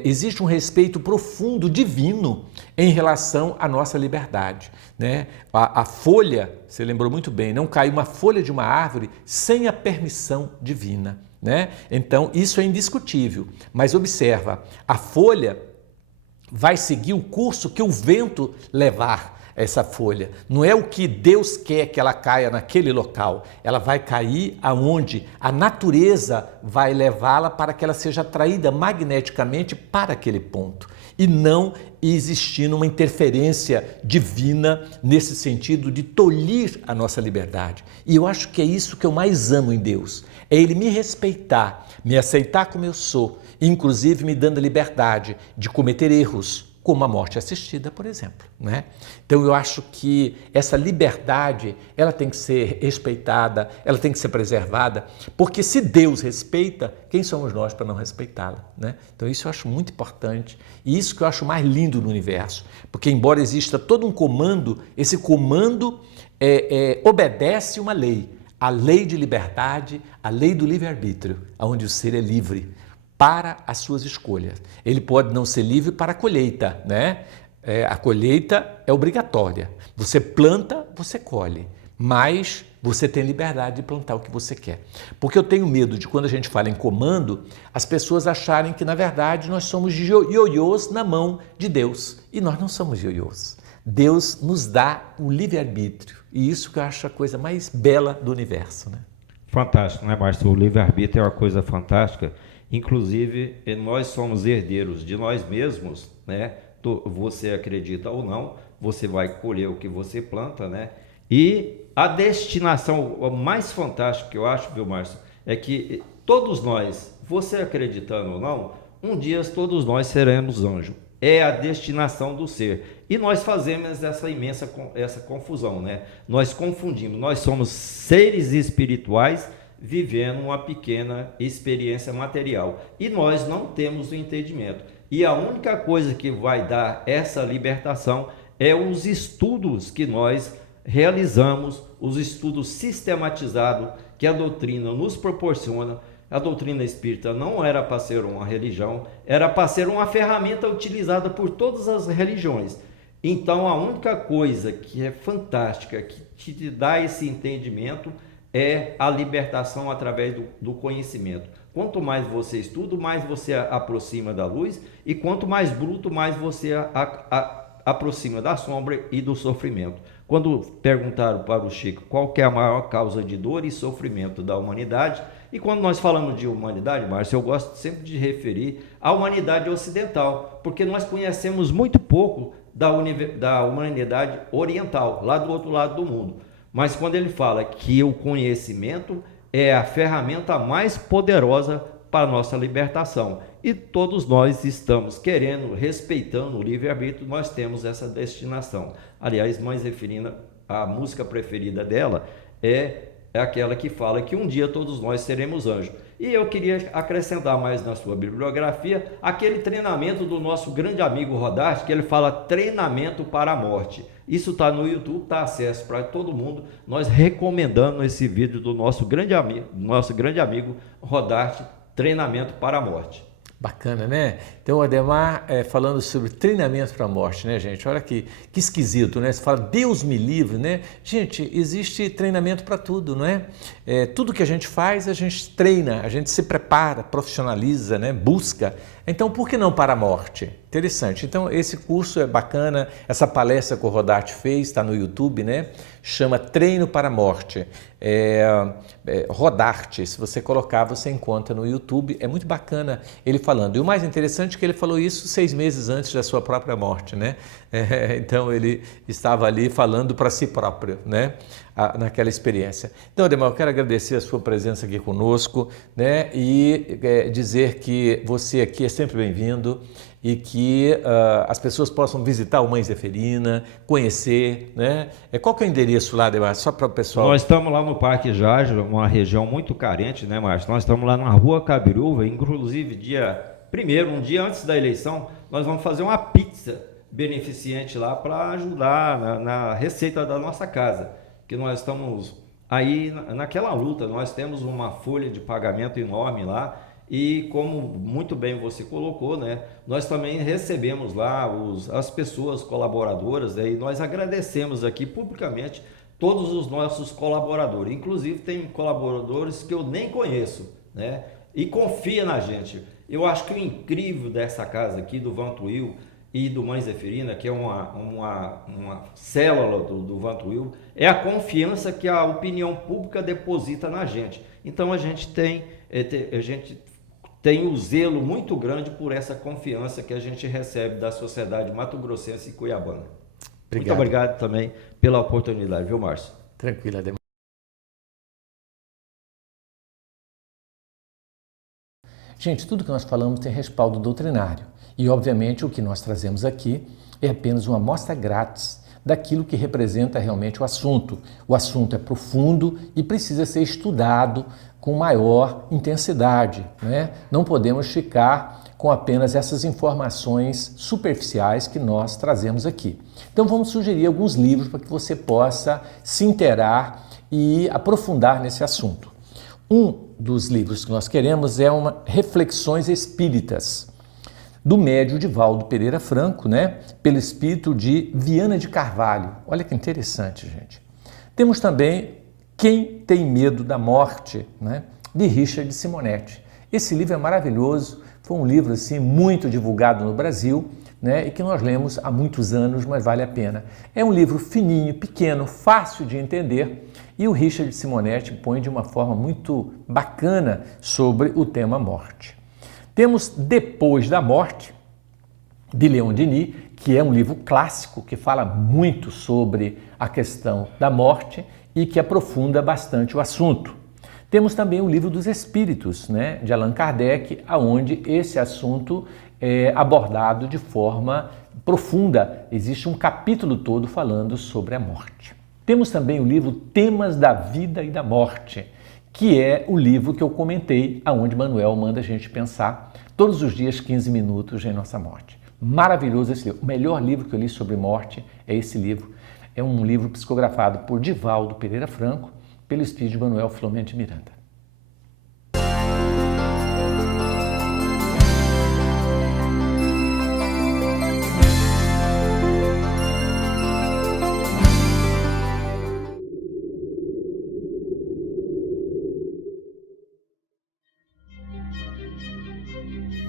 existe um respeito profundo, divino, em relação à nossa liberdade, né? A folha, você lembrou muito bem, não cai uma folha de uma árvore sem a permissão divina, né? Então isso é indiscutível, mas observa, a folha vai seguir o curso que o vento levar essa folha. Não é o que Deus quer que ela caia naquele local. Ela vai cair aonde a natureza vai levá-la para que ela seja atraída magneticamente para aquele ponto. E não existindo uma interferência divina nesse sentido de tolir a nossa liberdade. E eu acho que é isso que eu mais amo em Deus. É Ele me respeitar, me aceitar como eu sou, inclusive me dando a liberdade de cometer erros, como a morte assistida, por exemplo, né? Então eu acho que essa liberdade, ela tem que ser respeitada, ela tem que ser preservada, porque se Deus respeita, quem somos nós para não respeitá-la, né? Então isso eu acho muito importante e isso que eu acho mais lindo no universo, porque embora exista todo um comando, esse comando obedece uma lei, a lei de liberdade, a lei do livre-arbítrio, onde o ser é livre para as suas escolhas. Ele pode não ser livre para a colheita, né? A colheita é obrigatória. Você planta, você colhe, mas você tem liberdade de plantar o que você quer. Porque eu tenho medo de, quando a gente fala em comando, as pessoas acharem que, na verdade, nós somos ioiôs na mão de Deus. E nós não somos ioiôs. Deus nos dá o livre-arbítrio. E isso que eu acho a coisa mais bela do universo, né? Fantástico, né, Márcio? O livre-arbítrio é uma coisa fantástica. Inclusive, nós somos herdeiros de nós mesmos, né? Você acredita ou não, você vai colher o que você planta, né? E a destinação mais fantástica que eu acho, viu, Márcio, é que todos nós, você acreditando ou não, um dia todos nós seremos anjos. É a destinação do ser. E nós fazemos essa confusão, né? Nós confundimos, nós somos seres espirituais vivendo uma pequena experiência material. E nós não temos o entendimento. E a única coisa que vai dar essa libertação é os estudos que nós realizamos, os estudos sistematizados que a doutrina nos proporciona. A doutrina espírita não era para ser uma religião, era para ser uma ferramenta utilizada por todas as religiões. Então a única coisa que é fantástica, que te dá esse entendimento, é a libertação através do conhecimento. Quanto mais você estuda, mais você aproxima da luz, e quanto mais bruto, mais você aproxima da sombra e do sofrimento. Quando perguntaram para o Chico qual que é a maior causa de dor e sofrimento da humanidade, e quando nós falamos de humanidade, Márcio, eu gosto sempre de referir à humanidade ocidental, porque nós conhecemos muito pouco da humanidade oriental, lá do outro lado do mundo. Mas quando ele fala que o conhecimento é a ferramenta mais poderosa para a nossa libertação, e todos nós estamos querendo, respeitando o livre-arbítrio, nós temos essa destinação. Aliás, Mãe Zefirina, a música preferida dela é aquela que fala que um dia todos nós seremos anjos. E eu queria acrescentar mais na sua bibliografia aquele treinamento do nosso grande amigo Rodarte, que ele fala treinamento para a morte. Isso está no YouTube, está acesso para todo mundo. Nós recomendamos esse vídeo do nosso grande amigo Rodarte, treinamento para a morte. Bacana, né? Então o Ademar falando sobre treinamento para a morte, né, gente? Olha que esquisito, né? Você fala, Deus me livre, né? Gente, existe treinamento para tudo, não é? Tudo que a gente faz, a gente treina, a gente se prepara, profissionaliza, né? Busca. Então, por que não para a morte? Interessante. Então, esse curso é bacana, essa palestra que o Rodarte fez, está no YouTube, né? Chama Treino para a Morte. Rodarte, se você colocar, você encontra no YouTube. É muito bacana ele falando. E o mais interessante é que ele falou isso 6 meses antes da sua própria morte, né? Então, ele estava ali falando para si próprio, né? Naquela experiência. Então, Ademar, eu quero agradecer a sua presença aqui conosco, né? E dizer que você aqui é sempre bem-vindo e que as pessoas possam visitar o Mãe Zeferina, conhecer, né? Qual que é o endereço lá, Ademar? Só para o pessoal... Nós estamos lá no Parque Jágero, uma região muito carente, né, Márcio? Nós estamos lá na Rua Cabiruva, inclusive dia 1º, um dia antes da eleição, nós vamos fazer uma pizza beneficente lá para ajudar na receita da nossa casa, que nós estamos aí naquela luta. Nós temos uma folha de pagamento enorme lá e, como muito bem você colocou, né, nós também recebemos lá as pessoas colaboradoras, né, e nós agradecemos aqui publicamente todos os nossos colaboradores. Inclusive tem colaboradores que eu nem conheço, né, e confia na gente. Eu acho que o incrível dessa casa aqui do Vantuil e do Mãe Zeferina, que é uma célula do Vantuil, é a confiança que a opinião pública deposita na gente. Então a gente tem um zelo muito grande por essa confiança que a gente recebe da sociedade mato-grossense e cuiabana. Obrigado. Muito obrigado também pela oportunidade, viu, Márcio? Tranquilo, Ademar. Gente, tudo que nós falamos tem respaldo doutrinário. E, obviamente, o que nós trazemos aqui é apenas uma amostra grátis daquilo que representa realmente o assunto. O assunto é profundo e precisa ser estudado com maior intensidade, né? Não podemos ficar com apenas essas informações superficiais que nós trazemos aqui. Então, vamos sugerir alguns livros para que você possa se inteirar e aprofundar nesse assunto. Um dos livros que nós queremos é Reflexões Espíritas, do médium Divaldo Pereira Franco, né? Pelo espírito de Viana de Carvalho. Olha que interessante, gente. Temos também Quem Tem Medo da Morte, né? De Richard Simonetti. Esse livro é maravilhoso, foi um livro assim, muito divulgado no Brasil, né? E que nós lemos há muitos anos, mas vale a pena. É um livro fininho, pequeno, fácil de entender, e o Richard Simonetti põe de uma forma muito bacana sobre o tema morte. Temos Depois da Morte, de Leon Denis, que é um livro clássico que fala muito sobre a questão da morte e que aprofunda bastante o assunto. Temos também o Livro dos Espíritos, né, de Allan Kardec, onde esse assunto é abordado de forma profunda. Existe um capítulo todo falando sobre a morte. Temos também o livro Temas da Vida e da Morte, que é o livro que eu comentei, aonde Manuel manda a gente pensar todos os dias 15 minutos em nossa morte. Maravilhoso esse livro. O melhor livro que eu li sobre morte é esse livro. É um livro psicografado por Divaldo Pereira Franco, pelo espírito de Manuel Filomeno de Miranda.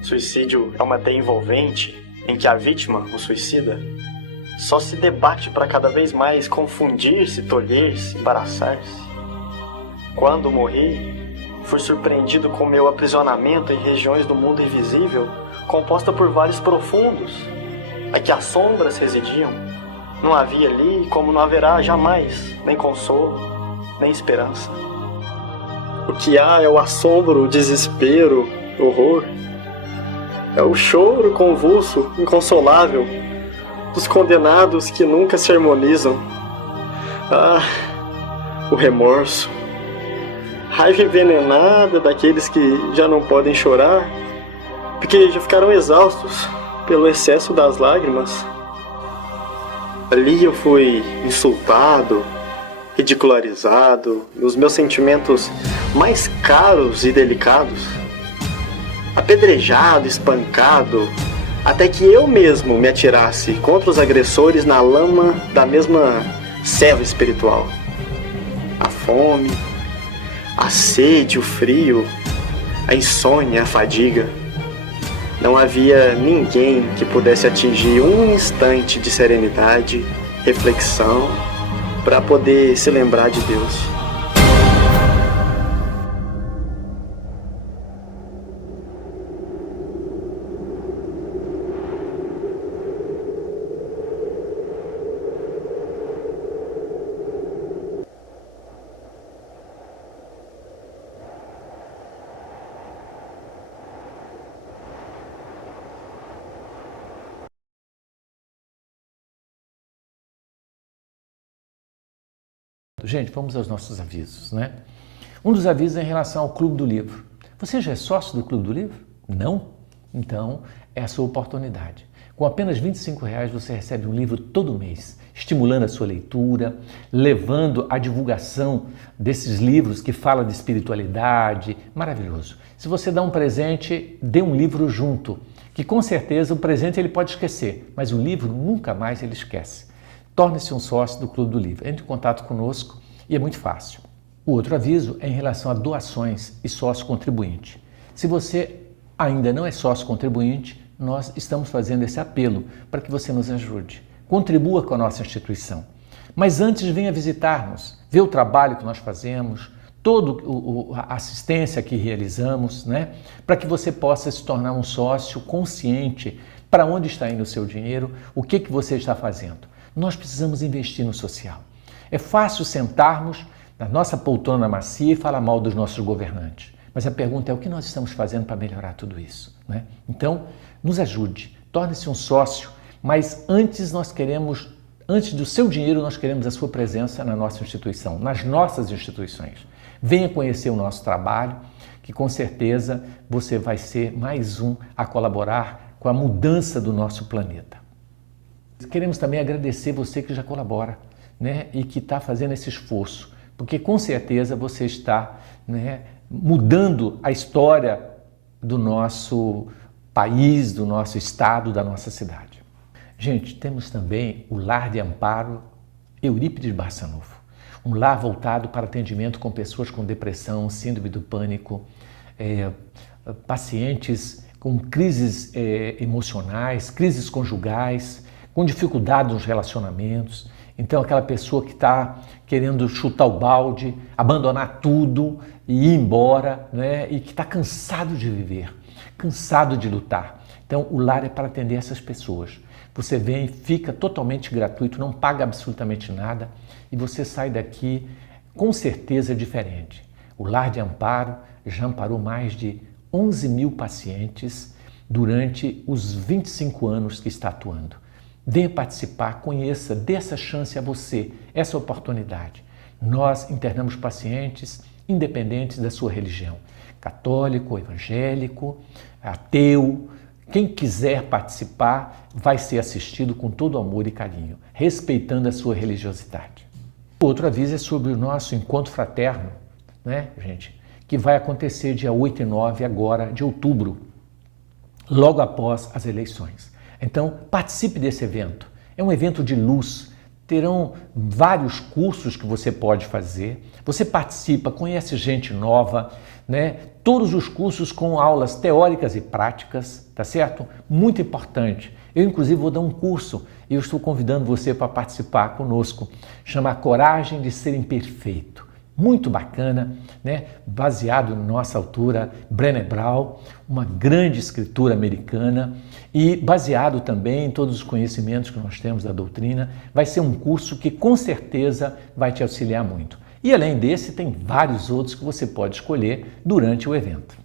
Suicídio é uma teia envolvente em que a vítima, o suicida, só se debate para cada vez mais confundir-se, tolher-se, embaraçar-se. Quando morri, fui surpreendido com meu aprisionamento em regiões do mundo invisível, composta por vales profundos, a que as sombras residiam. Não havia ali, como não haverá jamais, nem consolo, nem esperança. O que há é o assombro, o desespero, o horror. É o choro convulso, inconsolável, dos condenados que nunca se harmonizam. Ah, o remorso. Raiva envenenada daqueles que já não podem chorar, porque já ficaram exaustos pelo excesso das lágrimas. Ali eu fui insultado, ridicularizado, nos meus sentimentos mais caros e delicados, apedrejado, espancado, até que eu mesmo me atirasse contra os agressores na lama da mesma selva espiritual. A fome, a sede, o frio, a insônia, a fadiga. não havia ninguém que pudesse atingir um instante de serenidade, reflexão, para poder se lembrar de Deus. Gente, vamos aos nossos avisos, né? Um dos avisos é em relação ao Clube do Livro. Você já é sócio do Clube do Livro? Não? Então, é a sua oportunidade. Com apenas R$ 25,00 você recebe um livro todo mês, estimulando a sua leitura, levando a divulgação desses livros que falam de espiritualidade. Maravilhoso. Se você dá um presente, dê um livro junto, que com certeza o presente ele pode esquecer, mas o livro nunca mais ele esquece. Torne-se um sócio do Clube do Livro. Entre em contato conosco e é muito fácil. O outro aviso é em relação a doações e sócio contribuinte. Se você ainda não é sócio contribuinte, nós estamos fazendo esse apelo para que você nos ajude. Contribua com a nossa instituição. Mas antes venha visitar-nos, ver o trabalho que nós fazemos, toda a assistência que realizamos, né? Para que você possa se tornar um sócio consciente para onde está indo o seu dinheiro, o que você está fazendo. Nós precisamos investir no social. É fácil sentarmos na nossa poltrona macia e falar mal dos nossos governantes. Mas a pergunta é o que nós estamos fazendo para melhorar tudo isso, né? Então, nos ajude, torne-se um sócio, mas antes do seu dinheiro, nós queremos a sua presença na nossa instituição, nas nossas instituições. Venha conhecer o nosso trabalho, que com certeza você vai ser mais um a colaborar com a mudança do nosso planeta. Queremos também agradecer você que já colabora, né, e que está fazendo esse esforço, porque com certeza você está, né, mudando a história do nosso país, do nosso estado, da nossa cidade. Gente, temos também o Lar de Amparo Eurípides Barçanufo, um lar voltado para atendimento com pessoas com depressão, síndrome do pânico, pacientes com crises emocionais, crises conjugais, com dificuldade nos relacionamentos. Então, aquela pessoa que está querendo chutar o balde, abandonar tudo e ir embora, né? E que está cansado de viver, cansado de lutar. Então, o lar é para atender essas pessoas. Você vem, fica totalmente gratuito, não paga absolutamente nada e você sai daqui com certeza diferente. O Lar de Amparo já amparou mais de 11.000 pacientes durante os 25 anos que está atuando. Venha participar, conheça, dê essa chance a você, essa oportunidade. Nós internamos pacientes independentes da sua religião, católico, evangélico, ateu. Quem quiser participar vai ser assistido com todo amor e carinho, respeitando a sua religiosidade. Outro aviso é sobre o nosso encontro fraterno, né, gente, que vai acontecer dia 8 e 9 agora de outubro, logo após as eleições. Então, participe desse evento. É um evento de luz. Terão vários cursos que você pode fazer. Você participa, conhece gente nova, né? Todos os cursos com aulas teóricas e práticas, tá certo? Muito importante. Eu, inclusive, vou dar um curso e eu estou convidando você para participar conosco. Chama Coragem de Ser Imperfeito. Muito bacana, né? Baseado na nossa autora Brené Brown, uma grande escritora americana, e baseado também em todos os conhecimentos que nós temos da doutrina. Vai ser um curso que com certeza vai te auxiliar muito. E além desse, tem vários outros que você pode escolher durante o evento.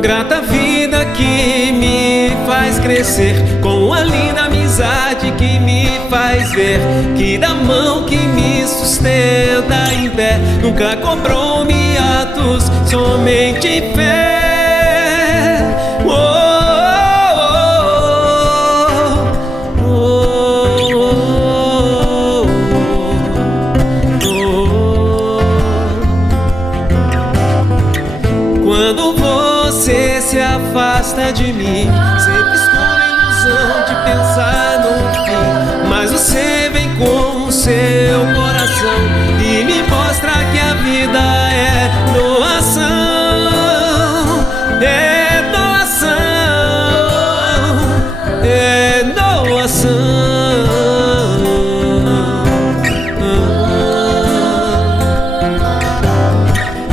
Grata vida que me faz crescer, com a linda amizade que me faz ver, que da mão que me sustenta em pé, nunca cobrou-me atos somente fé. Quando você se afasta de mim, sempre escura a ilusão de pensar no fim, mas você vem com o seu coração e me mostra que a vida é doação, é doação, é doação.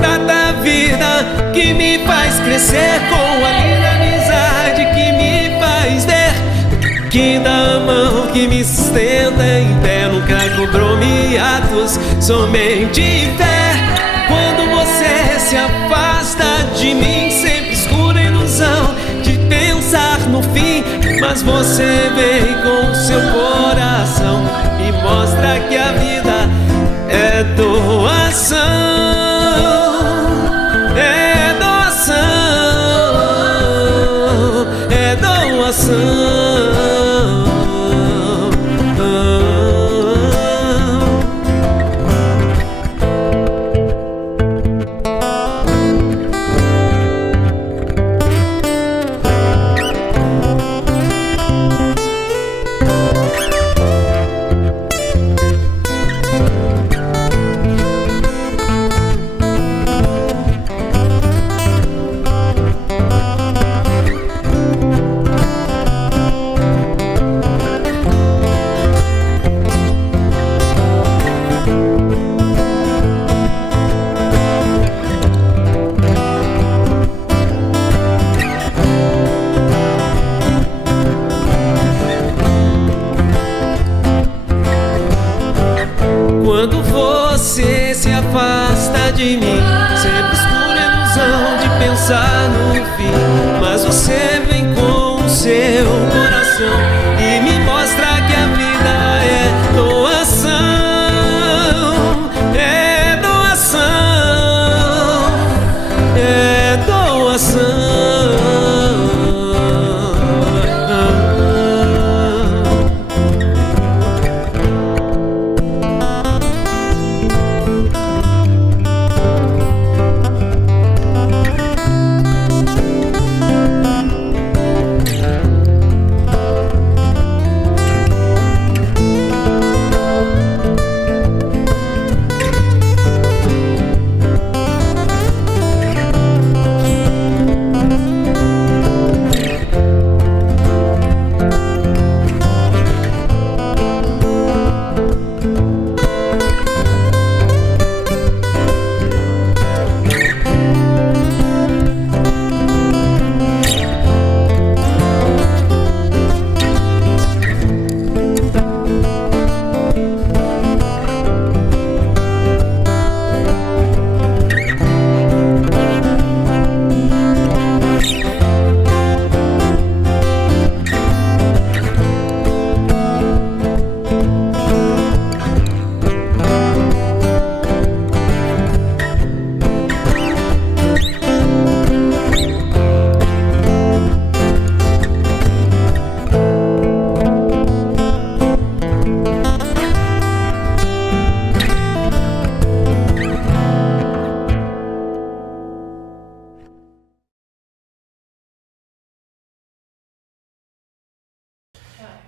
Tanta vida que me faz crescer, com a linda amizade que me faz ver, que dá a mão que me sustenta em pé, nunca cobrou-me atos, somente fé. Quando você se afasta de mim, sempre escura a ilusão de pensar no fim, mas você vem com o seu coração e mostra que a vida é doação, é doação, é doação. Quando você se afasta de mim, sempre escura a ilusão de pensar no fim, mas você vem com o seu coração e me mostra que a vida é doação, é doação, é doação.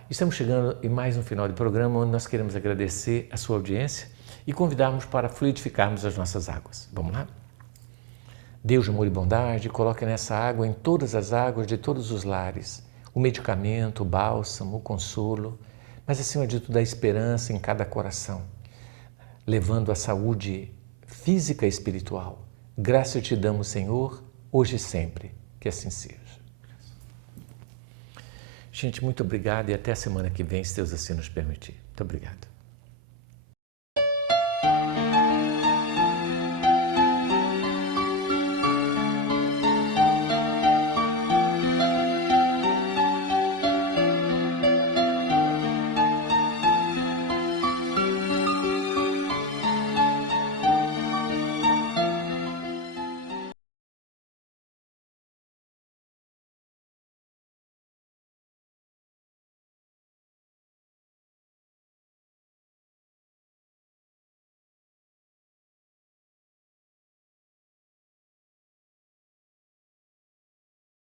Estamos chegando em mais um final de programa onde nós queremos agradecer a sua audiência e convidarmos para fluidificarmos as nossas águas. Vamos lá? Deus de amor e bondade, coloque nessa água, em todas as águas de todos os lares, o medicamento, o bálsamo, o consolo, mas acima de tudo a esperança em cada coração, levando a saúde física e espiritual. Graça te damos, Senhor, hoje e sempre. Que assim seja. Gente, muito obrigado e até a semana que vem, se Deus assim nos permitir. Muito obrigado.